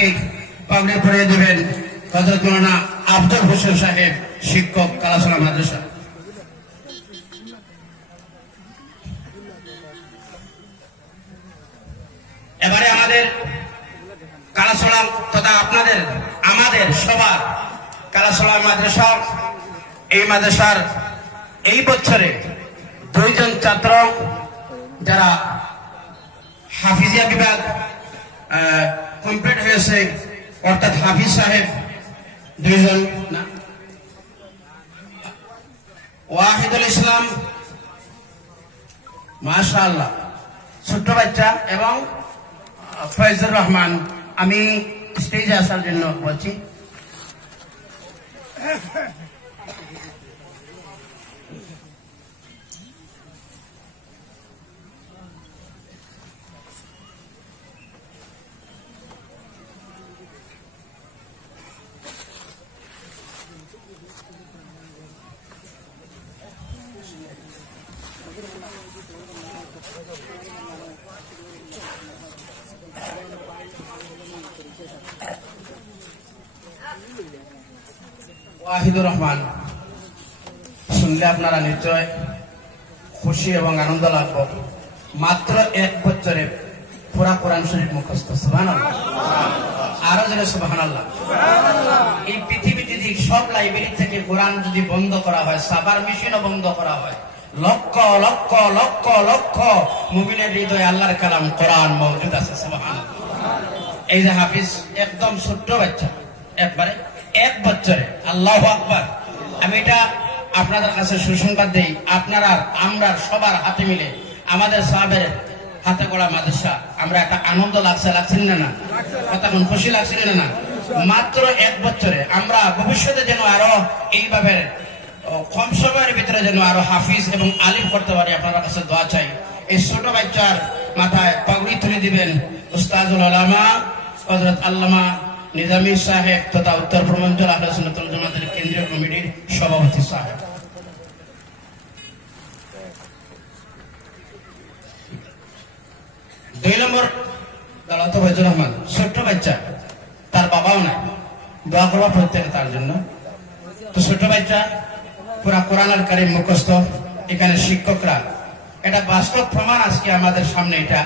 ওনাকে পাগড়ি পরিয়ে দেবেন হযরত মাওলানা আফজল হোসেন সাহেব, শিক্ষক, কালাসোলা মাদ্রাসা। এবারে আমাদের কালাসোলা তথা আমাদের সবার কালাসোলা মাদ্রাসা, এই মাদ্রাসার এই বছরে 2 জন ছাত্র যারা হাফিজিয়া বিভাগ কমপ্লিট হয়েছে, অর্থাৎ হাফিজ সাহেব 2 জন, ওয়াহিদুল ইসলাম মাশাআল্লাহ ছোট্ট বাচ্চা, এবং ফয়জুর রহমান। আমি স্টেজে আসার জন্য বলছি। ওয়াহিদুর রহমান শুনলে আপনারা নিশ্চয় খুশি এবং আনন্দ লাগবে। মাত্র 1 বছরে পুরা কোরআন শরীফ মুখস্থ। সুবহানাল্লাহ, আরো জোরে সুবহানাল্লাহ। এই পৃথিবীতে যদি সব লাইব্রেরি থেকে কোরআন যদি বন্ধ করা হয়, সাবার মেশিনও বন্ধ করা হয়, লক্ষ লক্ষ লক্ষ লক্ষ মুমিনের হৃদয়ে আল্লাহর কালাম কোরআন মওজুদ আছে। সুবহানাল্লাহ। এই যে হাফিজ একদম ছোট্ট বাচ্চা, একবারে 1 বছরে। আল্লাহু আকবার। আমি এটা আপনাদের কাছে সুসংবাদ দেই, আপনারা আমরা সবার হাতে মিলে আমাদের সাহাবের হাতে গড়া মাদ্রাসা, আমরা একটা আনন্দ লাগছেন না? কতক্ষণ খুশি লাগছেন না? মাত্র 1 বছরে আমরা ভবিষ্যতে যেন আরো এইভাবে কম সময়ের ভিতরে যেন আরো হাফিজ এবং আলিম করতে পারি, আপনার কাছে দোয়া চাই। এই ছোট বাচ্চার মাথায় পাগড়ি তুলে দিবেন উস্তাদুল উলামা হযরত আল্লামা নিজামী সাহেব তথা উত্তর পূর্বাঞ্চল আহলে সুন্নাত ওয়াল জামাতের কেন্দ্রীয় কমিটির সভাপতি সাহেব। দুই নম্বর দালাত ফয়জুর রহমান, ছোট্ট বাচ্চা, তার বাবাও নাই, দোয়া করবা প্রত্যেকে তার জন্য। তো ছোট বাচ্চা পুরা কোরআন আল কারীম মুখস্থ। এখানে শিক্ষকরা এটা বাস্তব প্রমাণ আজকে আমাদের সামনে, এটা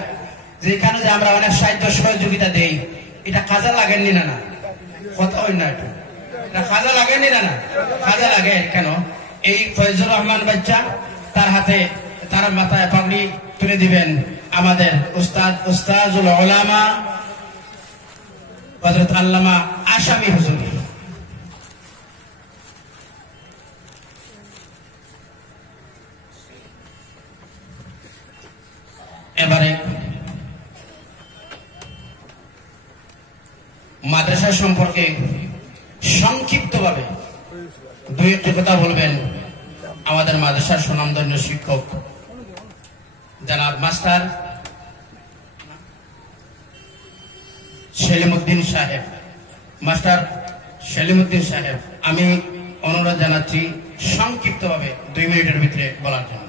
যে এখানে যে আমরা অনেক সাহায্য সহযোগিতা দেই, এটা কাজে লাগেননি না? কথা হয় না? এটা কাজে লাগেননি না? কাজে লাগে। কেন? এই ফয়জুর রহমান বাচ্চা, তার হাতে তার মাথায় পাগড়ি তুলে দিবেন আমাদের উস্তাদুল উলামা হযরত আল্লামা আশামি হুজুর। এবারে মাদ্রাসা সম্পর্কে সংক্ষিপ্তভাবে 2-1টি কথা বলবেন আমাদের মাদ্রাসার সুনামধন্য শিক্ষক জনাব মাস্টার সেলিমউদ্দিন সাহেব। মাস্টার সেলিমউদ্দিন সাহেব, আমি অনুরোধ জানাচ্ছি সংক্ষিপ্তভাবে 2 মিনিটের ভিতরে বলার জন্য।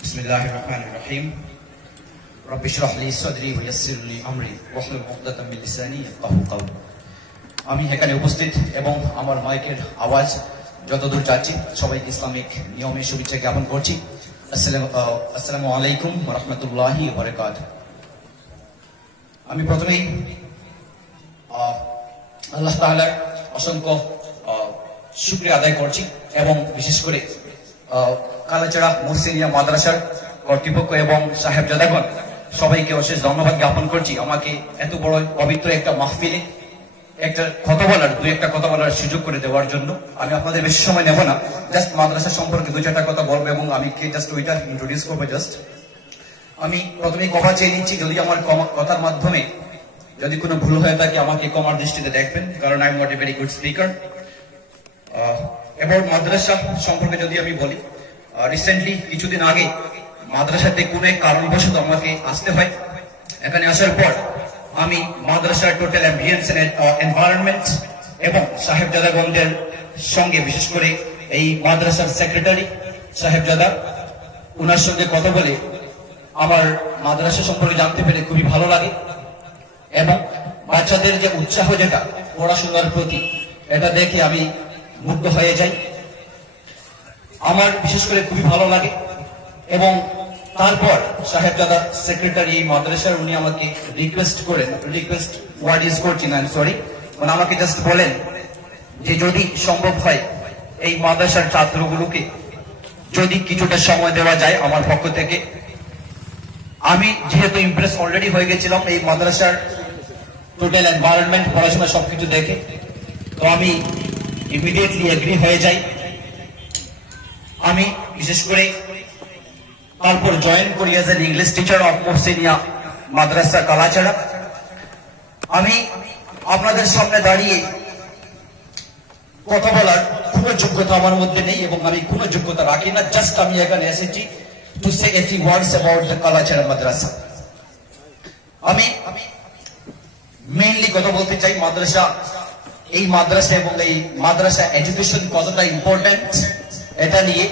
বিসমিল্লাহির রহমানির রহিম। রব্বি ইশরাহ লি সাদরি ওয়া ইয়াসসির লি আমরি ওয়াহলুল উকদাতাম মিন লিসানি ইয়াফকাহু কাওলি। আমি এখানে উপস্থিত এবং আমার মাইকের আওয়াজ যতদূর যাচ্ছে সবাইকে ইসলামিক নিয়মে শুভেচ্ছা জ্ঞাপন করছি। আসসালামু আলাইকুম ওয়া রাহমাতুল্লাহি ওয়া বারাকাতুহু। আমি প্রথমেই আল্লাহ তাআলার অসংখ্য শুকরিয়া আদায় করছি এবং বিশেষ করে কালাচাড়া মুহসিনিয়া মাদ্রাসার কর্তৃপক্ষ এবং সাহেবজাদাগণ সবাইকে অশেষ ধন্যবাদ জ্ঞাপন করছি আমাকে এত বড় পবিত্র একটা মাহফিলে একটা কথা বলার 2-1টা কথা বলার সুযোগ করে দেওয়ার জন্য। আমি আপনাদের বেশি সময় নেব না, জাস্ট মাদ্রাসা সম্পর্কে 2-4টা কথা বলবো এবং আমি জাস্ট ওইটা ইন্ট্রোডিউস করবো। জাস্ট আমি প্রথমেই ক্ষমা চেয়ে নিচ্ছি যদি আমার কথার মাধ্যমে যদি কোনো ভুল হয়ে থাকে আমাকে ক্ষমার দৃষ্টিতে দেখবেন, কারণ I am not a very good speaker. এবার মাদ্রাসা সম্পর্কে যদি আমি বলি, রিসেন্টলি কিছুদিন আগে মাদ্রাসাতে কোনো এক কারণবশত আমাকে আসতে হয় এখানে আসার পর আমি মাদ্রাসার টোটাল অ্যাম্বিয়েন্স এনভায়রনমেন্ট এবং সাহেবজাদাগণদের সঙ্গে বিশেষ করে এই মাদ্রাসার সেক্রেটারি সাহেবজাদা ওনার সঙ্গে কথা বলে আমার মাদ্রাসা সম্পর্কে জানতে পেরে খুবই ভালো লাগে এবং বাচ্চাদের যে উৎসাহ যেটা পড়াশোনার প্রতি এটা দেখে আমি মুগ্ধ হয়ে যাই। আমার বিশেষ করে খুবই ভালো লাগে এবং তারপর সাহেবজাদা সেক্রেটারি এই মাদ্রাসার উনি আমাকে রিকোয়েস্ট ওয়ার্ড ইউজ করছি না, সরি, মানে আমাকে জাস্ট বলেন যে যদি সম্ভব হয় এই মাদ্রাসার ছাত্রগুলোকে যদি কিছুটা সময় দেওয়া যায় আমার পক্ষ থেকে। আমি যেহেতু ইমপ্রেস অলরেডি হয়ে গেছিলাম এই মাদ্রাসার টোটাল এনভায়রনমেন্ট পড়াশোনা সবকিছু দেখে, তো আমি ইমিডিয়েটলি এগ্রি হয়ে যাই। আমি বিশেষ করে তারপর জয়েন করি as an English teacher of Mohsinia Madrasa Kalachara. আমি আপনাদের সামনে দাঁড়িয়ে কথা বলার কোনো যোগ্যতা আমার মধ্যে নেই এবং আমি কোনো যোগ্যতা রাখি না, জাস্ট আমি এখানে এসেছি to say a few words about the Kalachara Madrasa. আমি মেইনলি কথা বলতে চাই মাদ্রাসা, এই মাদ্রাসা এবং এই মাদ্রাসা এডুকেশন কতটা ইম্পর্টেন্ট এটা নিয়ে।